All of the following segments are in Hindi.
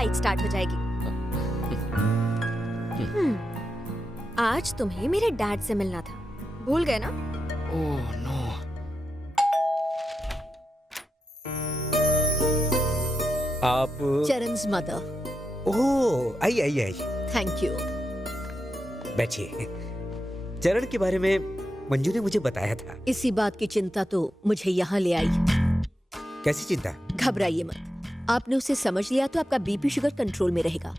फाइट स्टार्ट हो जाएगी। आज तुम्हें मेरे डैड से मिलना था, भूल गए ना? Oh no. आप चरण's मदर। ओह, आइए आइए आइए, थैंक यू। बैठिए। चरण के बारे में मंजू ने मुझे बताया था। इसी बात की चिंता तो मुझे यहाँ ले आई। कैसी चिंता? घबराइए मत, आपने उसे समझ लिया तो आपका बीपी शुगर कंट्रोल में रहेगा,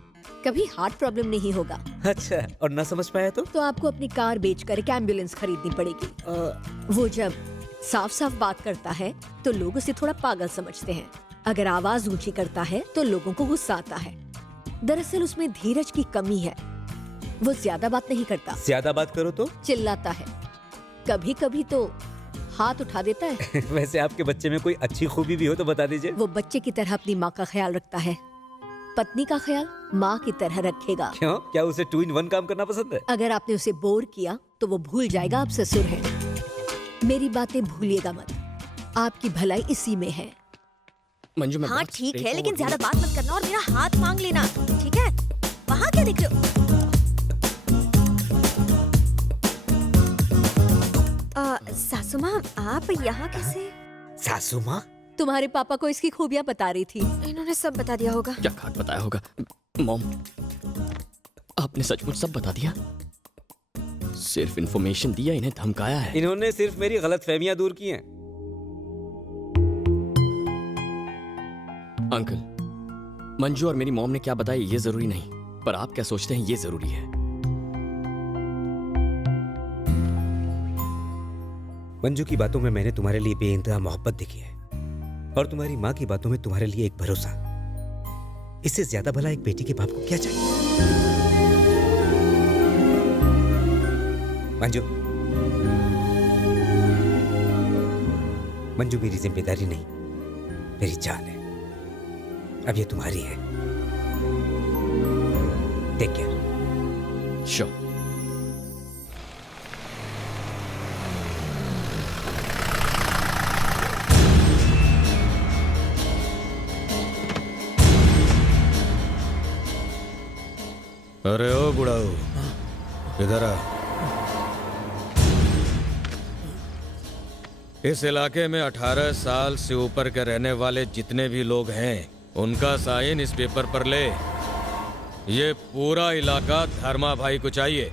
कभी हार्ट प्रॉब्लम नहीं होगा। अच्छा, और ना समझ पाया तो आपको अपनी कार बेचकर एक एम्बुलेंस खरीदनी पड़ेगी। वो जब साफ साफ बात करता है तो लोग उसे थोड़ा पागल समझते हैं, अगर आवाज ऊंची करता है तो लोगों को गुस्सा आता है। दरअसल उसमें धीरज की कमी है, वो ज्यादा बात नहीं करता। ज्यादा बात करो तो चिल्लाता है, कभी कभी तो हाथ उठा देता है। वैसे आपके बच्चे में कोई अच्छी खूबी भी हो तो बता दीजिए। वो बच्चे की तरह अपनी माँ का ख्याल रखता है, पत्नी का ख्याल माँ की तरह रखेगा। क्यों? क्या उसे 2 in 1 काम करना पसंद है? अगर आपने उसे बोर किया तो वो भूल जाएगा आप ससुर हैं। मेरी बातें भूलिएगा मत, आपकी भलाई इसी में है। मंजू मैं हाँ ठीक है, लेकिन ज्यादा बात मत करना और मेरा हाथ मांग लेना, ठीक है? वहाँ क्या देख रहे हो? सासू माँ, आप यहाँ कैसे? सासू माँ? तुम्हारे पापा को इसकी खूबियाँ बता रही थी। इन्होंने सब बता दिया होगा। क्या खाट बताया होगा? मॉम, आपने सचमुच सब बता दिया? सिर्फ इन्फॉर्मेशन दिया, इन्हें धमकाया है? इन्होंने सिर्फ मेरी गलतफहमियां दूर की हैं। अंकल, मंजू और मेरी मॉम ने क्या बताया ये जरूरी नहीं, पर आप क्या सोचते हैं ये जरूरी है। मंजू की बातों में मैंने तुम्हारे लिए बेइंतहा मोहब्बत देखी है, और तुम्हारी माँ की बातों में तुम्हारे लिए एक भरोसा। इससे ज्यादा भला एक बेटी के बाप को क्या चाहिए? मंजू, मंजू मेरी जिम्मेदारी नहीं, मेरी जान है। अब ये तुम्हारी है। Take care. श्योर। अरे ओ बुढ़ाऊ, इधर आ। इस इलाके में 18 साल से ऊपर के रहने वाले जितने भी लोग हैं, उनका साइन इस पेपर पर ले। ये पूरा इलाका धर्मा भाई को चाहिए।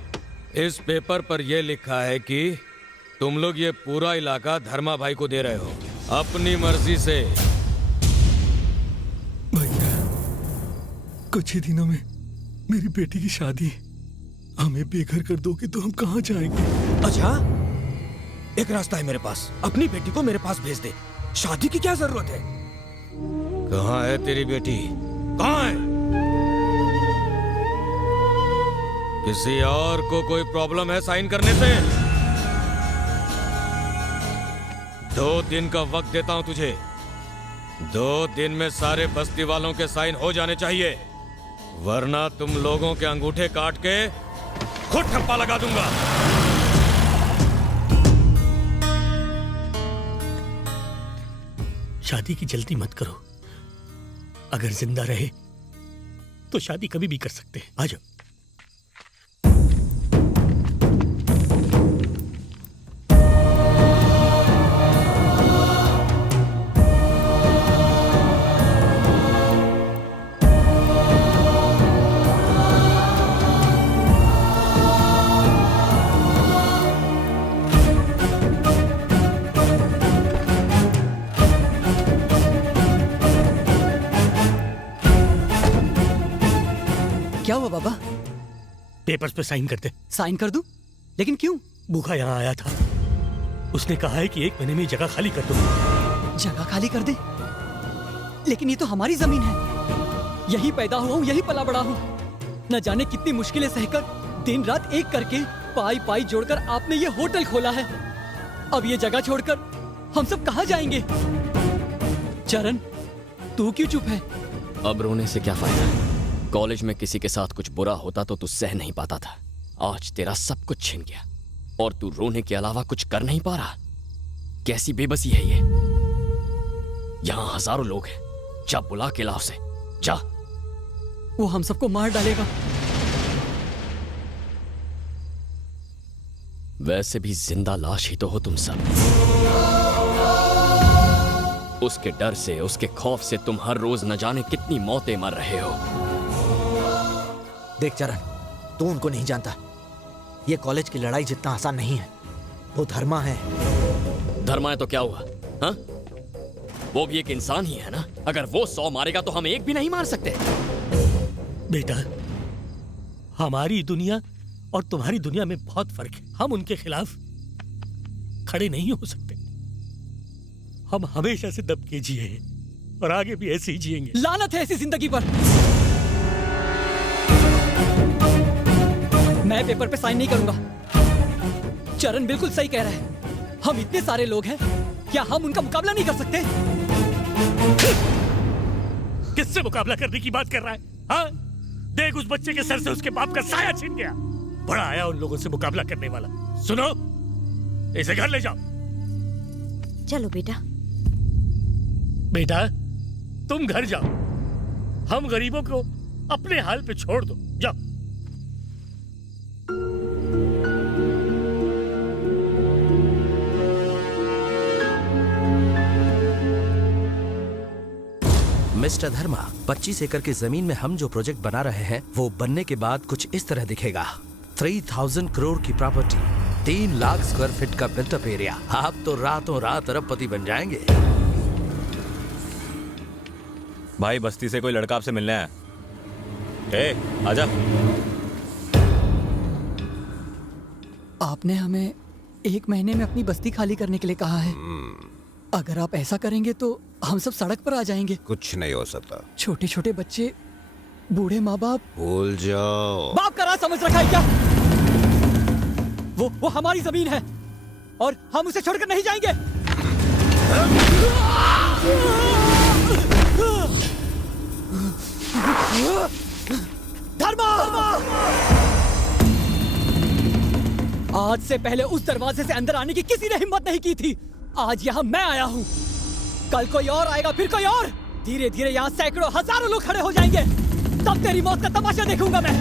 इस पेपर पर यह लिखा है कि तुम लोग ये पूरा इलाका धर्मा भाई को दे रहे हो अपनी मर्जी से। भैया, कुछ ही दिनों में मेरी बेटी की शादी, हमें बेघर कर दोगे तो हम कहाँ जाएंगे? अच्छा, एक रास्ता है मेरे पास, अपनी बेटी को मेरे पास भेज दे। शादी की क्या जरूरत है? कहाँ है तेरी बेटी? कहाँ है? किसी और को कोई प्रॉब्लम है साइन करने से? 2 दिन का वक्त देता हूं तुझे। 2 दिन में सारे बस्ती वालों के साइन हो जाने चाहिए, वरना तुम लोगों के अंगूठे काट के खुद ठप्पा लगा दूंगा। शादी की जल्दी मत करो, अगर जिंदा रहे तो शादी कभी भी कर सकते हैं। आ जाओ। क्या हुआ बाबा? पेपर्स पे साइन करते। साइन कर दूं? लेकिन क्यों? भूखा यहाँ आया था, उसने कहा है कि 1 महीने में जगह खाली कर दो। जगह खाली कर दे? लेकिन ये तो हमारी जमीन है, यही पैदा हुआ हूँ, यही पला बड़ा हूँ। न जाने कितनी मुश्किलें सहकर, दिन रात एक करके, पाई पाई जोड़कर आपने ये होटल खोला है। अब ये जगह छोड़कर हम सब कहाँ जाएंगे? चरण, तू क्यों चुप है? अब रोने से क्या फायदा? कॉलेज में किसी के साथ कुछ बुरा होता तो तू सह नहीं पाता था। आज तेरा सब कुछ छिन गया और तू रोने के अलावा कुछ कर नहीं पा रहा। कैसी बेबसी है ये? यहाँ हजारों लोग हैं, जा बुला के लाओ से, जा। वो हम सबको मार डालेगा। वैसे भी जिंदा लाश ही तो हो तुम सब। उसके डर से, उसके खौफ से तुम हर रोज न जाने कितनी मौतें मर रहे हो। देख चरण, तू उनको नहीं जानता। ये कॉलेज की लड़ाई जितना आसान नहीं है। वो धर्मा है। धर्मा है तो क्या हुआ? हाँ, वो भी एक इंसान ही है ना। अगर वो 100 मारेगा तो हम एक भी नहीं मार सकते। बेटा, हमारी दुनिया और तुम्हारी दुनिया में बहुत फर्क है। हम उनके खिलाफ खड़े नहीं हो सकते। हम हमेशा से दब के जिए हैं और आगे भी ऐसे ही जिएंगे। लानत है ऐसी जिंदगी पर। मैं पेपर पे साइन नहीं करूंगा। चरण बिल्कुल सही कह रहा है। हम इतने सारे लोग हैं, क्या हम उनका मुकाबला नहीं कर सकते? किससे मुकाबला करने की बात कर रहा है? हाँ, देख उस बच्चे के सर से उसके बाप का साया छीन गया। बड़ा आया उन लोगों से मुकाबला करने वाला। सुनो, इसे घर ले जाओ। चलो बेटा। बेटा, तुम घर जाओ। हम गरीबों को अपने हाल पे छोड़ दो। जाओ। मिस्टर धर्मा, 25 एकड़ की जमीन में हम जो प्रोजेक्ट बना रहे हैं वो बनने के बाद कुछ इस तरह दिखेगा। 3000 करोड़ की प्रॉपर्टी, 3 लाख स्क्वायर फीट का बिल्टअप एरिया। आप तो रातों रात अरबपति बन जाएंगे। भाई, बस्ती से कोई लड़का आपसे मिलने आया। ए, आजा। आपने हमें 1 महीने में अपनी बस्ती खाली करने के लिए कहा है। अगर आप ऐसा करेंगे तो हम सब सड़क पर आ जाएंगे। कुछ नहीं हो सकता। छोटे छोटे बच्चे, बूढ़े माँ बाप। भूल जाओ। बाप का राज समझ रखा है क्या? वो हमारी जमीन है और हम उसे छोड़कर नहीं जाएंगे। धर्मा! आज से पहले उस दरवाजे से अंदर आने की किसी ने हिम्मत नहीं की थी। आज यहाँ मैं आया हूँ, कल कोई और आएगा, फिर कोई और। धीरे धीरे यहाँ सैकड़ों हजारों लोग खड़े हो जाएंगे। तब तेरी मौत का तमाशा देखूंगा मैं।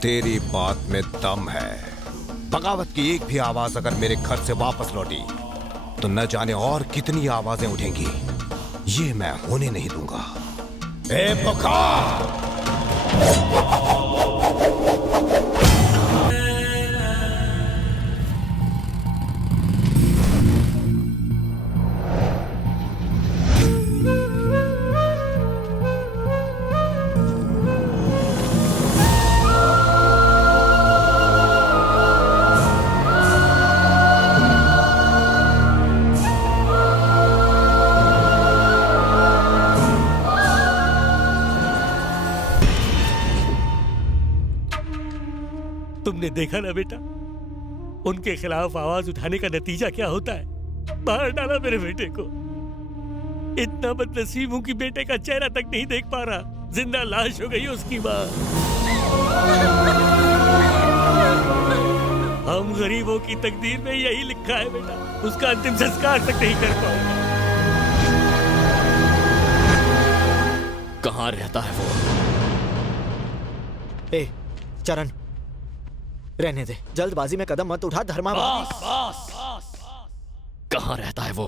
तेरी बात में दम है। बगावत की एक भी आवाज अगर मेरे घर से वापस लौटी तो न जाने और कितनी आवाजें उठेंगी। ये मैं होने नहीं दूंगा। ए बुखार! तुमने देखा ना बेटा, उनके खिलाफ आवाज उठाने का नतीजा क्या होता है। मार डाला मेरे बेटे को। इतना बदनसीब हूं कि बेटे का चेहरा तक नहीं देख पा रहा। जिंदा लाश हो गई उसकी माँ। हम गरीबों की तकदीर में यही लिखा है बेटा। उसका अंतिम संस्कार तक नहीं कर पाऊंगा। कहाँ रहता है वो? ए चरण, रहने दे। जल्दबाजी में कदम मत उठा। धर्मा कहाँ रहता है वो?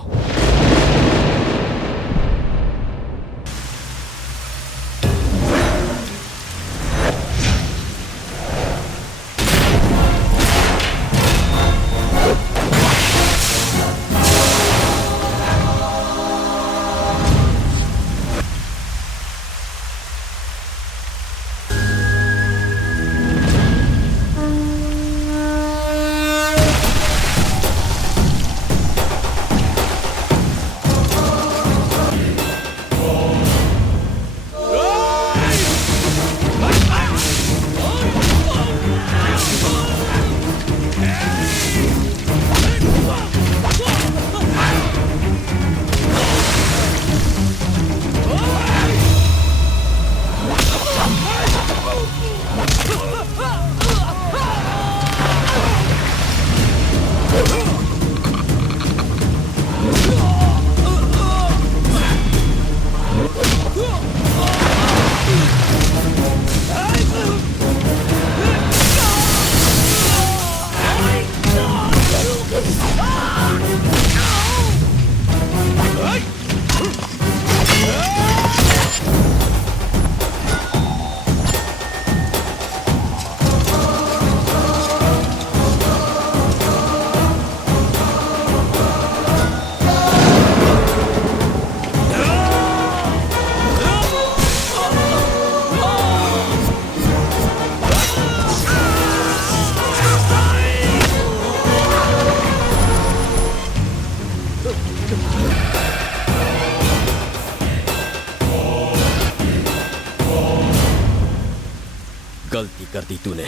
गलती कर दी तूने।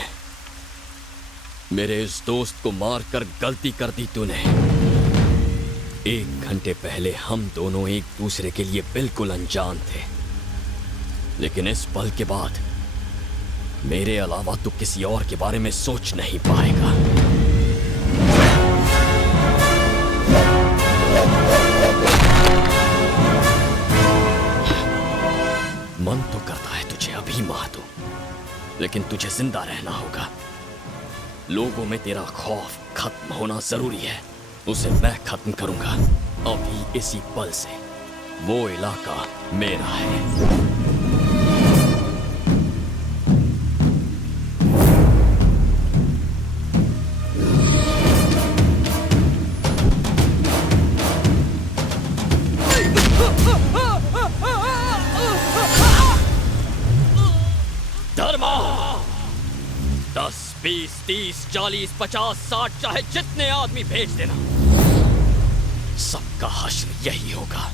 मेरे इस दोस्त को मारकर गलती कर दी तूने। 1 घंटे पहले हम दोनों एक दूसरे के लिए बिल्कुल अनजान थे, लेकिन इस पल के बाद मेरे अलावा तू किसी और के बारे में सोच नहीं पाएगा। मन तो करता है तुझे अभी मार दूं, लेकिन तुझे जिंदा रहना होगा। लोगों में तेरा खौफ खत्म होना जरूरी है। उसे मैं खत्म करूंगा अभी इसी पल से। वो इलाका मेरा है। धर्मा 10, 20, 30, 40, 50, 60 चाहे जितने आदमी भेज देना, सबका हश्र यही होगा।